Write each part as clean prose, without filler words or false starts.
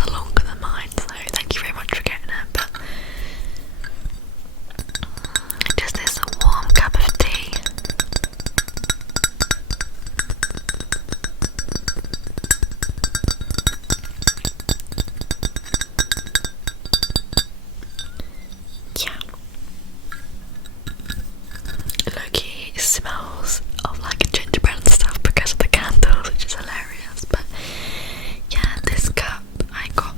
are longer than mine, so thank you very much for getting it. But just this warm cup of tea. Yeah. Loki smells of like gingerbread and stuff because of the candles, which is hilarious. But yeah, this cup I got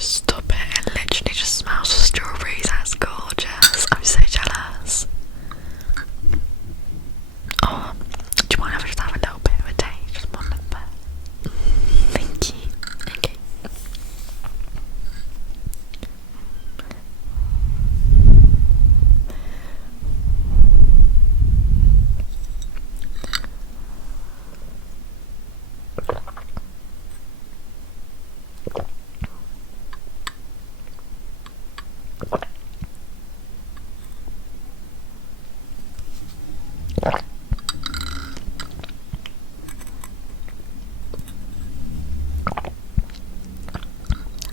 Stop it, it literally just smells of strawberries. That's gorgeous. I'm so jealous. Oh, do you want to just have a little bit of a taste? Just one little bit. Thank you. Okay.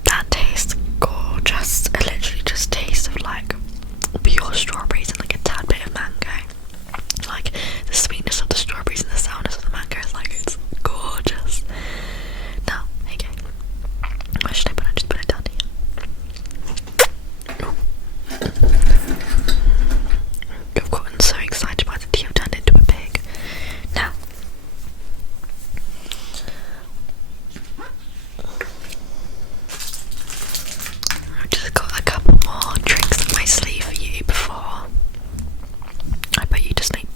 That tastes gorgeous. It literally just tastes of like pure strawberries and like a tad bit of mango. Like the sweetness of the strawberries and the sourness of the mango is like, it's gorgeous. Now, here you go. Where should I put it? Just put it down here. I've gotten so excited by the tea, I've turned into a pig. Now, I've just got a couple more tricks up my sleeve for you before I put you to sleep.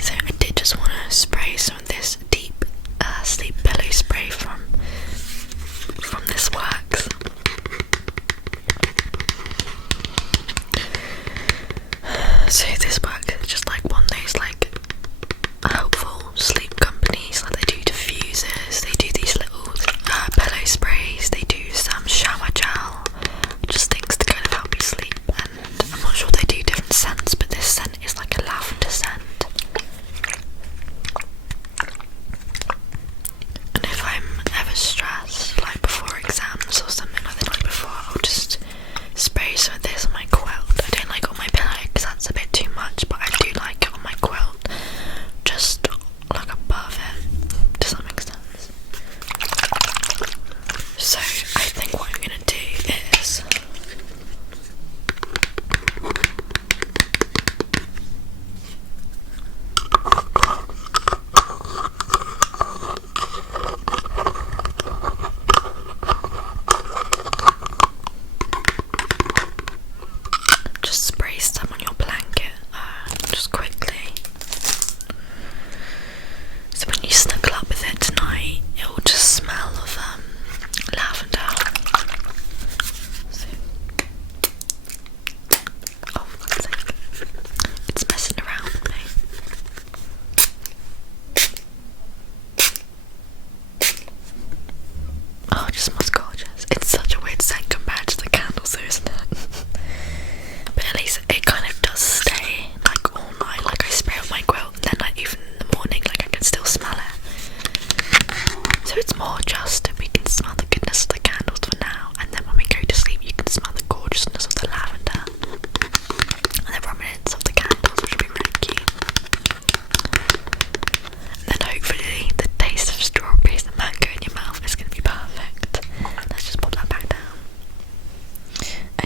So I did just want to spray some of this deep sleep pillow spray from thisworks. So thisworks is just like one of those like helpful sleep companies. Like they do diffusers, they do these little pillow sprays, they do some shower gel, just things to kind of help you sleep. And I'm not sure they do different scents, but this scent is like a lavender scent. And if I'm ever stressed, like before exams or something like the night before, I'll just spray some of this on my quilt. I don't like it on my pillow because that's a bit too much, but I do like it on my quilt, just like above it. Does that make sense? So I think what I'm gonna do is just spray some on your blanket, just quickly. So when you snuggle up with it tonight, it will just smell of lavender. So, oh, for God's sake, it's messing around with me. Oh, it just smells gorgeous. It's such a weird scent compared to the candles, though, isn't it? But at least it kind of does stay like all night. Like I spray on my quilt, and then like even in the morning, like I can still smell it. So it's more just we can smell the goodness of the candles for now, and then when we go to sleep, you can smell the gorgeousness of the lavender and the remnants of the candles, which will be really cute. And then hopefully the taste of strawberries and mango in your mouth is going to be perfect. Let's just pop that back down.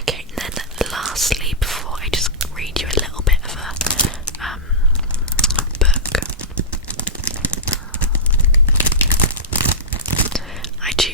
Okay, and then lastly, before I just read you a little bit of a book, I do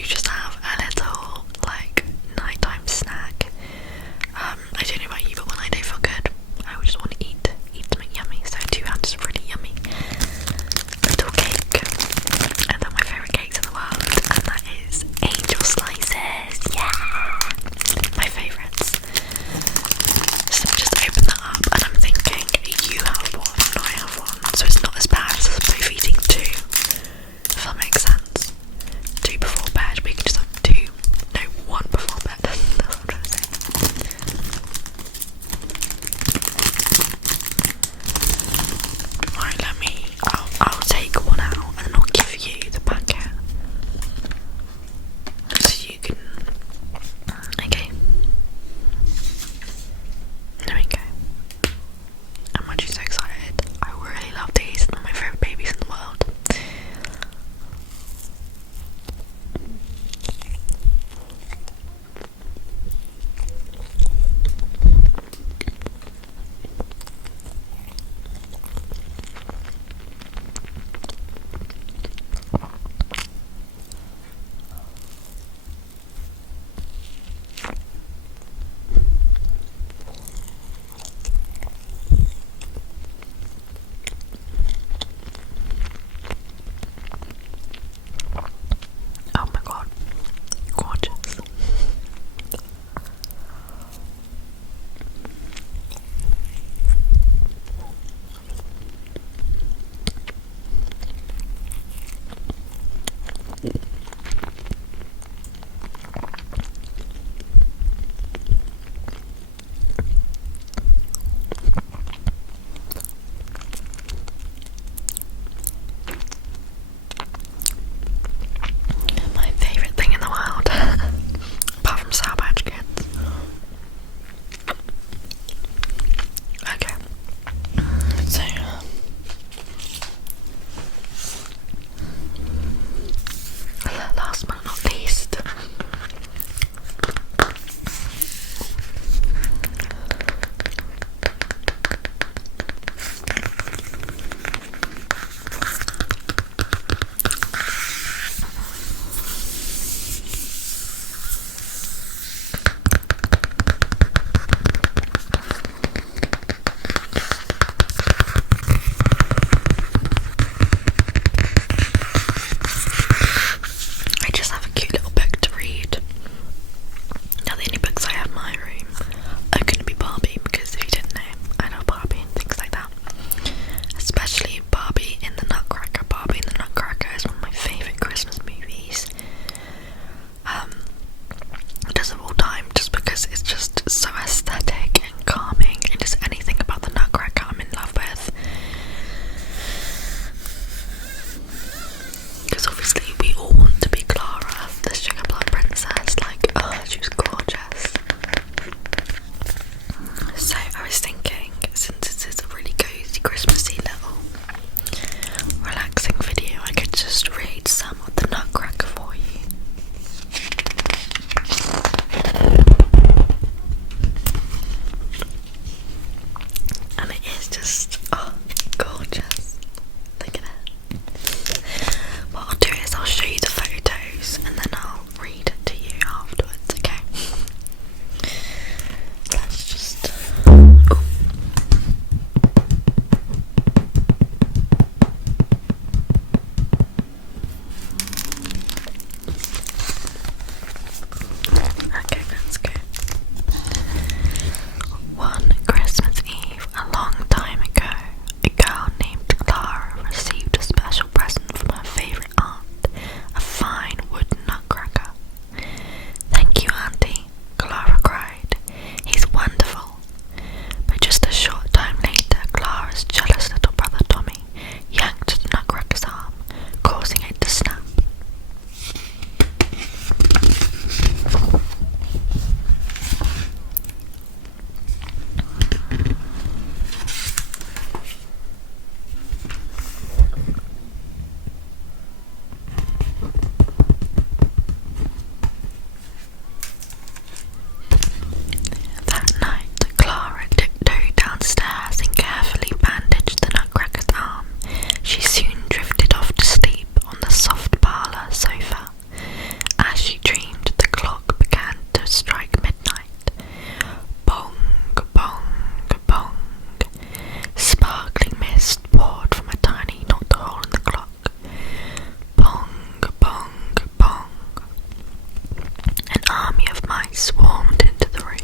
swarmed into the room.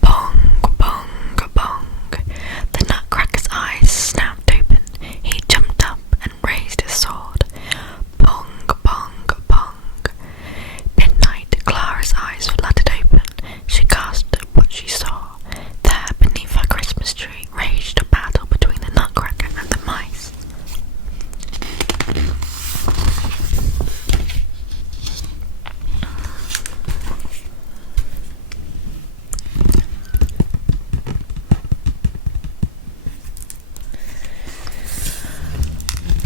Bong, bong, bong. The nutcracker's eyes snapped open. He jumped up and raised his sword. Bong, bong, bong. Midnight, Clara's eyes fluttered open. She gasped at what she saw. There, beneath her Christmas tree, raged a battle between the nutcracker and the mice.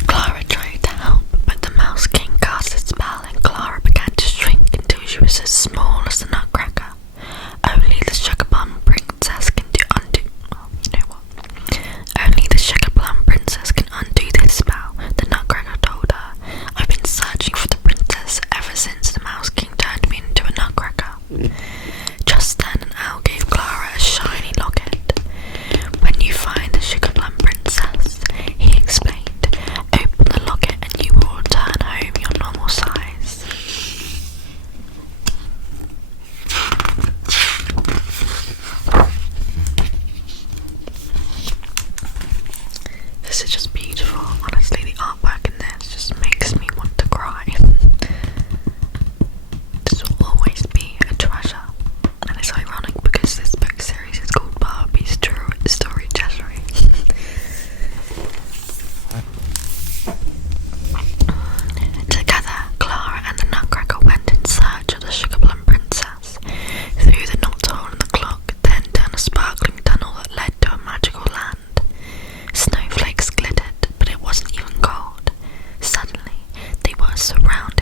Clara tried to help, but the Mouse King cast a spell and Clara began to shrink until she was as small as the nutcracker. Only the sugar plum princess can Only the sugar plum princess can undo this spell, the nutcracker told her. I've been searching for the princess ever since the Mouse King turned me into a nutcracker. Just then an owl gave Clara a shiny locket. When you find the sugar plum princess, he explained, open the locket and you will return home your normal size. This is just beautiful. Honestly, the artwork in this just makes me want to cry. This will always be a treasure. And it's ironic because this book series is called Barbie's Story Treasury. Together, Clara and the nutcracker went in search of the sugar plum princess. Through the knocked hole in the clock, then down a sparkling tunnel that led to a magical land. Snowflakes glittered, but it wasn't even cold. Suddenly, they were surrounded